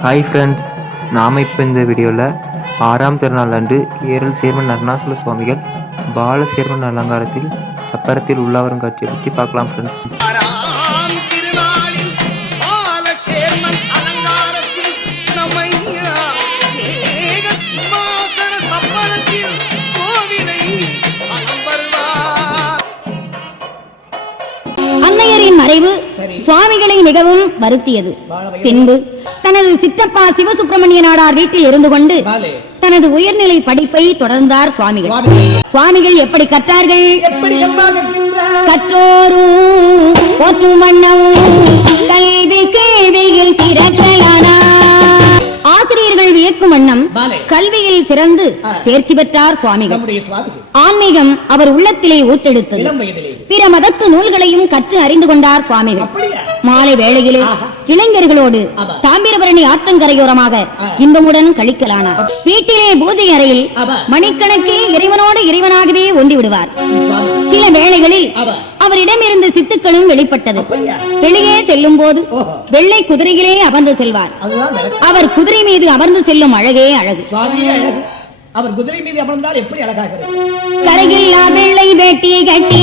Hi friends நாம் இப்போ இந்த வீடியோவில் ஆறாம் திருநாள் அன்று ஏரல் சேர்மன் அருணாசல சுவாமிகள் பால சேர்மன் அலங்காரத்தில் சப்பரத்தில் உள்ளாவரும் காட்சியை பற்றி பார்க்கலாம் ஃப்ரெண்ட்ஸ் மறைவு சுவாமிகளை மிகவும் வருத்தியது. பின்பு தனது சிற்றப்பா சிவசுப்பிரமணிய நாடார் வீட்டில் இருந்து கொண்டு தனது உயர்நிலை படிப்பை தொடர்ந்தார் சுவாமிகள். சுவாமிகள். எப்படி கற்றார்கள்? கற்றோரும் வியக்கும் வண்ணம் கல்வியில் சிறந்து தேர்ச்சி பெற்றார் சுவாமிகள். ஆன்மீகம் அவர் உள்ளத்திலே வயதிலே. பிற மதத்து நூல்களையும் கற்று அறிந்து கொண்டார் சுவாமிகள்? மாலை வேளையிலே இளைஞர்களோடு. தாமிரபரணி ஆற்றங்கரையோரமாக. இன்பமுடன் கழிக்கலானார். வீட்டிலே பூஜை அறையில். மணிக்கணக்கில் இறைவனோடு இறைவனாகவே ஒண்டி விடுவார் சில வேளைகளில் ஆமா. அவரிடமிருந்து சித்துக்களும் வெளிப்பட்டது? வெளியே செல்லும் போது. வெள்ளை குதிரையிலே அமர்ந்து செல்வார். அவர் குதிரை மீது அமர்ந்து செல்லும் அழகே அழகு அவர் குதிரை மீது அமர்ந்தால் எப்படி அழகாக கரையில்லா வெள்ளை வேட்டி கட்டி